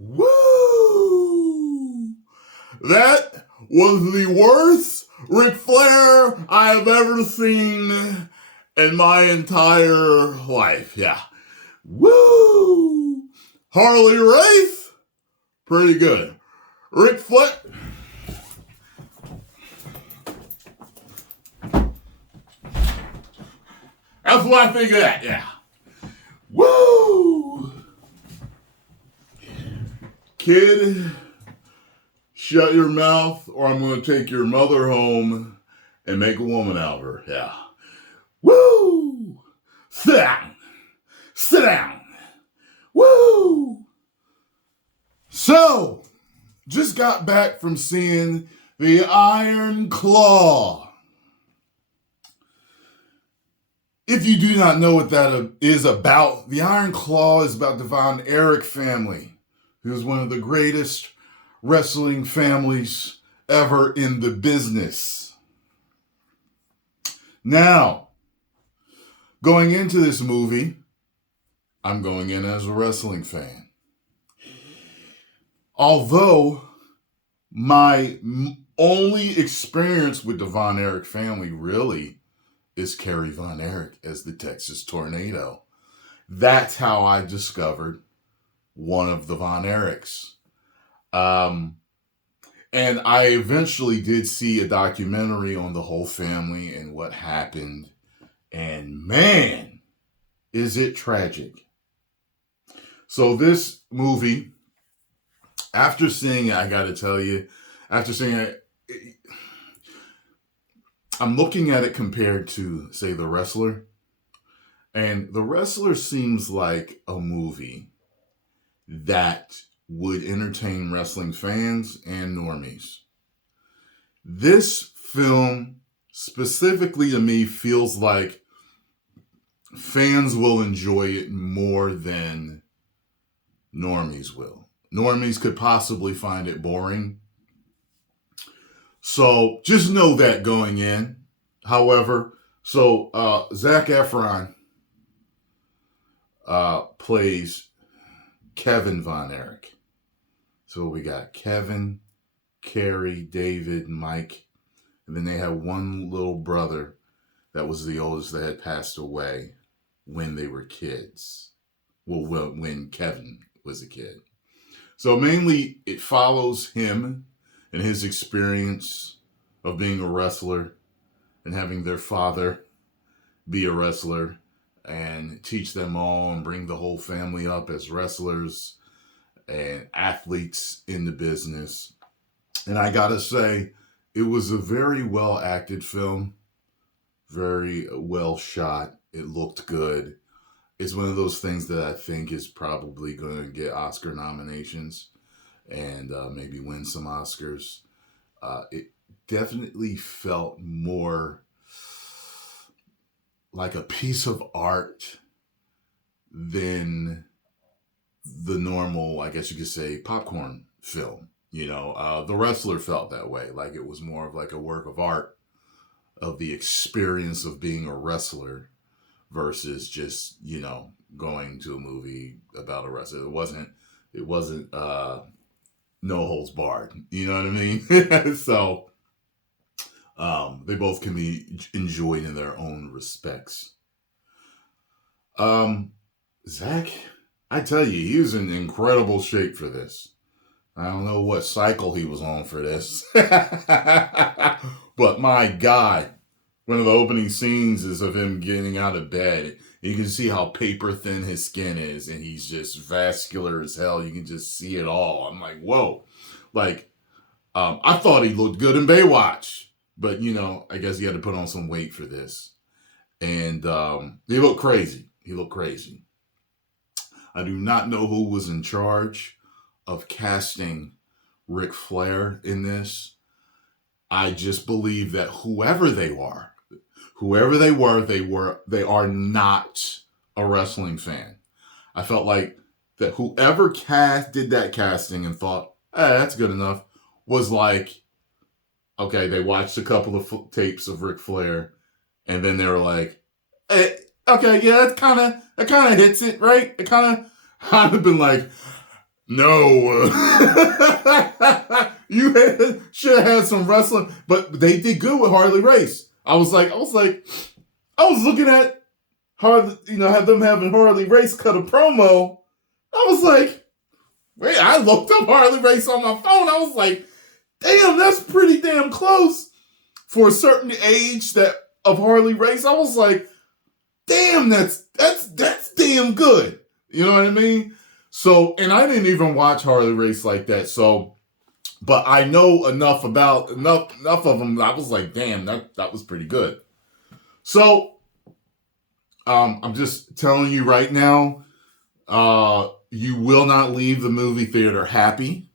Woo! That was the worst Ric Flair I have ever seen in my entire life. Yeah. Woo! Harley Race, pretty good. Ric Flair. That's what I think of that, yeah. Woo! Kid, shut your mouth or I'm going to take your mother home and make a woman out of her. Yeah. Woo! Sit down. Sit down. Woo! So, just got back from seeing The Iron Claw. If you do not know what that is about, The Iron Claw is about the Von Erich family, who is one of the greatest wrestling families ever in the business. Now, going into this movie, I'm going in as a wrestling fan. Although my only experience with the Von Erich family really is Kerry Von Erich as the Texas Tornado. That's how I discovered one of the Von Erichs. And I eventually did see a documentary on the whole family and what happened. And man, is it tragic. So this movie, after seeing it, I got to tell you, after seeing it, I'm looking at it compared to, say, The Wrestler. And The Wrestler seems like a movie that would entertain wrestling fans and normies. This film, specifically to me, feels like fans will enjoy it more than normies will. Normies could possibly find it boring. So just know that going in. However, Zac Efron plays Kevin Von Erich. So we got Kevin, Kerry, David, Mike, and then they had one little brother that was the oldest that had passed away when they were kids. Well, when Kevin was a kid. So mainly it follows him and his experience of being a wrestler and having their father be a wrestler and teach them all and bring the whole family up as wrestlers and athletes in the business. And I gotta say, it was a very well acted film, very well shot. It looked good. It's one of those things that I think is probably going to get Oscar nominations and maybe win some Oscars. It definitely felt more like a piece of art than the normal, I guess you could say, popcorn film. You know, The Wrestler felt that way. Like it was more of like a work of art of the experience of being a wrestler versus just, you know, going to a movie about a wrestler. It wasn't no holds barred. You know what I mean? So they both can be enjoyed in their own respects. Zach, I tell you, he was in incredible shape for this. I don't know what cycle he was on for this. But my God, one of the opening scenes is of him getting out of bed. You can see how paper thin his skin is, and he's just vascular as hell. You can just see it all. I'm like, whoa. Like, I thought he looked good in Baywatch. But, you know, I guess he had to put on some weight for this. And he looked crazy. He looked crazy. I do not know who was in charge of casting Ric Flair in this. I just believe that whoever they are not a wrestling fan. I felt like that whoever did that casting and thought, that's good enough, was like, okay, they watched a couple of tapes of Ric Flair, and then they were like, okay, yeah, that kind of hits it, right? It kind of, I'd have been like, No. Should have had some wrestling, but they did good with Harley Race. I was looking at Harley, have them having Harley Race cut a promo. I was like, wait, I looked up Harley Race on my phone. I was like, damn, that's pretty damn close for a certain age of Harley Race. I was like, damn, that's damn good. You know what I mean? So, and I didn't even watch Harley Race like that. So, but I know enough of them. I was like, damn, that was pretty good. So, I'm just telling you right now, you will not leave the movie theater happy.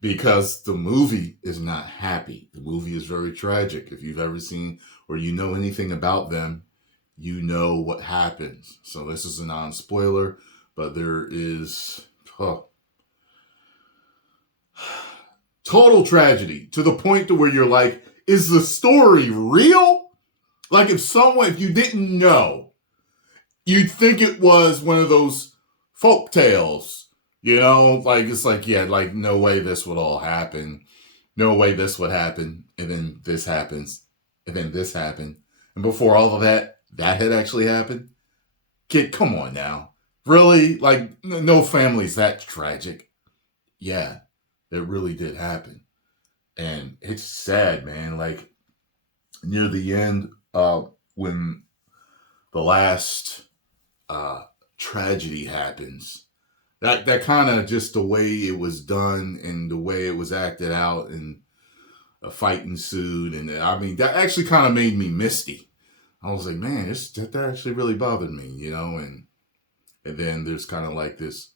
Because the movie is not happy. The movie is very tragic. If you've ever seen or you know anything about them, you know what happens. So this is a non-spoiler, but there is total tragedy to the point to where you're like, is the story real? Like if you didn't know, you'd think it was one of those folk tales, like it's like, yeah, like no way this would all happen. No way this would happen. And then this happens. And then this happened. And before all of that had actually happened. Kid, come on now. Really? Like, no family's that tragic. Yeah, it really did happen. And it's sad, man. Like, near the end, when the last tragedy happens, that kind of just the way it was done and the way it was acted out, and a fight ensued. And I mean, that actually kind of made me misty. I was like, man, that actually really bothered me, and then there's kind of like this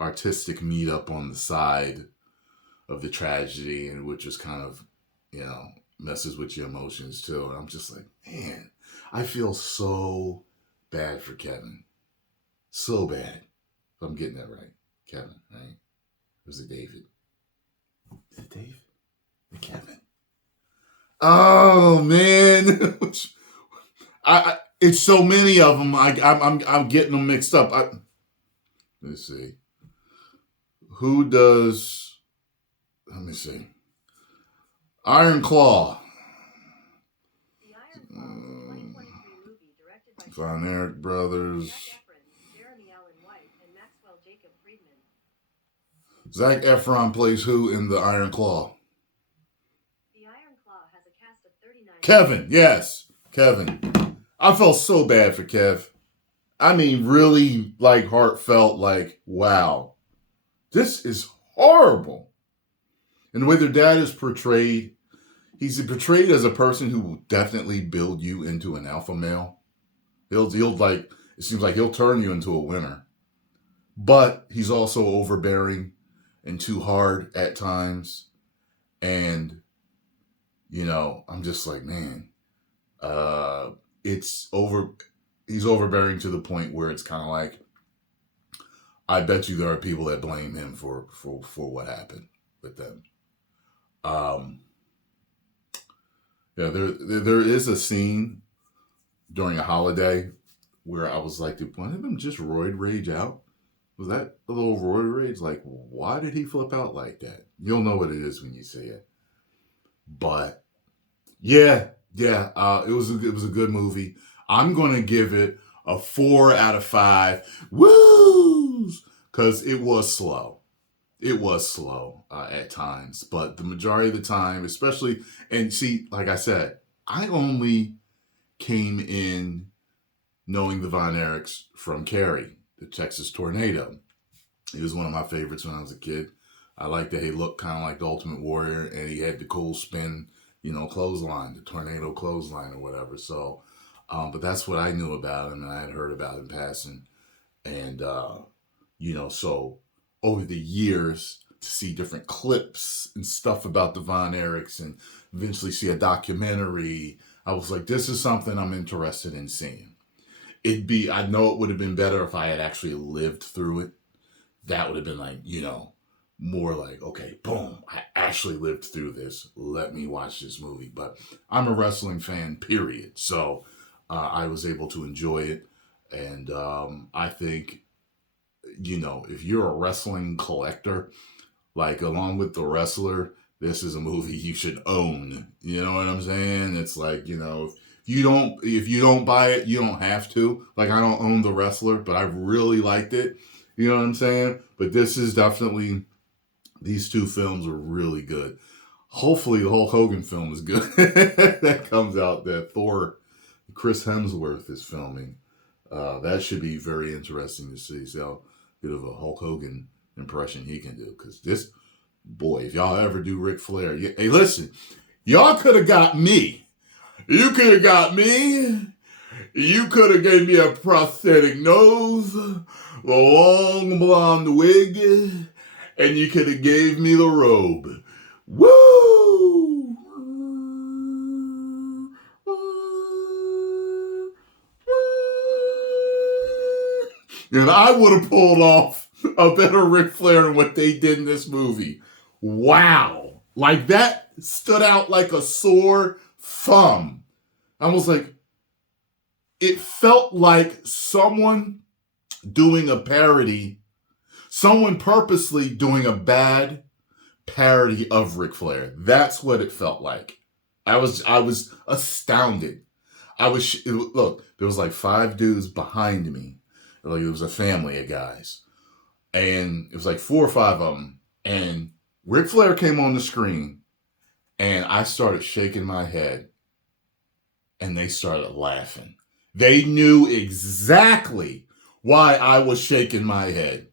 artistic meetup on the side of the tragedy, and which is kind of, messes with your emotions too. And I'm just like, man, I feel so bad for Kevin. So bad. If I'm getting that right. Kevin, right? Or was it David? Is it David? Or Kevin? Oh man, it's so many of them. I'm getting them mixed up. Let's see. Who does? Let me see. Iron Claw. The Iron Claw was a 2023 movie directed by Von Erich Brothers. Zac Efron plays who in The Iron Claw? The Iron Claw has a cast of 39. Kevin, yes. Kevin. I felt so bad for Kev. I mean, really, like, heartfelt, like, wow. This is horrible. And the way their dad is portrayed, he's portrayed as a person who will definitely build you into an alpha male. He'll like, it seems like he'll turn you into a winner. But he's also overbearing and too hard at times. And, I'm just like, man, he's overbearing to the point where it's kind of like, I bet you there are people that blame him for what happened with them. Yeah, there is a scene during a holiday where I was like, did one of them just roid rage out? Was that a little roid rage? Like, why did he flip out like that? You'll know what it is when you see it. But yeah, it was a good movie. I'm gonna give it a 4 out of 5. Woos! Because it was slow. It was slow at times, but the majority of the time, especially, and see, like I said, I only came in knowing the Von Erichs from Carrie, the Texas Tornado. He was one of my favorites when I was a kid. I liked that he looked kind of like the Ultimate Warrior, and he had the cool spin, clothesline, the tornado clothesline or whatever. So, but that's what I knew about him, and I had heard about him passing. And, so over the years, to see different clips and stuff about the Von Erichs and eventually see a documentary, I was like, this is something I'm interested in seeing. I know it would have been better if I had actually lived through it. That would have been like, more like, okay, boom, I actually lived through this. Let me watch this movie. But I'm a wrestling fan, period. So I was able to enjoy it. And I think, if you're a wrestling collector, like along with The Wrestler, this is a movie you should own. You know what I'm saying? It's like, if you don't buy it, you don't have to. Like, I don't own The Wrestler, but I really liked it. You know what I'm saying? But this is definitely, these two films are really good. Hopefully the Hulk Hogan film is good. That comes out, that Chris Hemsworth is filming. That should be very interesting to see how good of a Hulk Hogan impression he can do. Because this, boy, if y'all ever do Ric Flair, hey, listen, y'all could have got me. You could have got me. You could have gave me a prosthetic nose, a long blonde wig, and you could have gave me the robe. Woo! And I would have pulled off a better Ric Flair than what they did in this movie. Wow. Like, that stood out like a sore thumb. I was like, it felt like someone doing a parody, someone purposely doing a bad parody of Ric Flair. That's what it felt like. I was astounded. Look, there was like 5 dudes behind me. Like, it was a family of guys. And it was like 4 or 5 of them. And Ric Flair came on the screen, and I started shaking my head, and they started laughing. They knew exactly why I was shaking my head.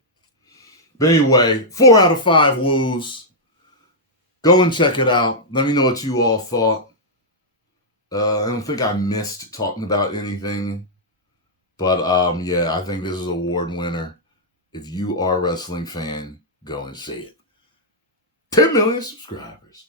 But anyway, 4 out of 5 woos. Go and check it out. Let me know what you all thought. I don't think I missed talking about anything. But yeah, I think this is an award winner. If you are a wrestling fan, go and see it. 10 million subscribers.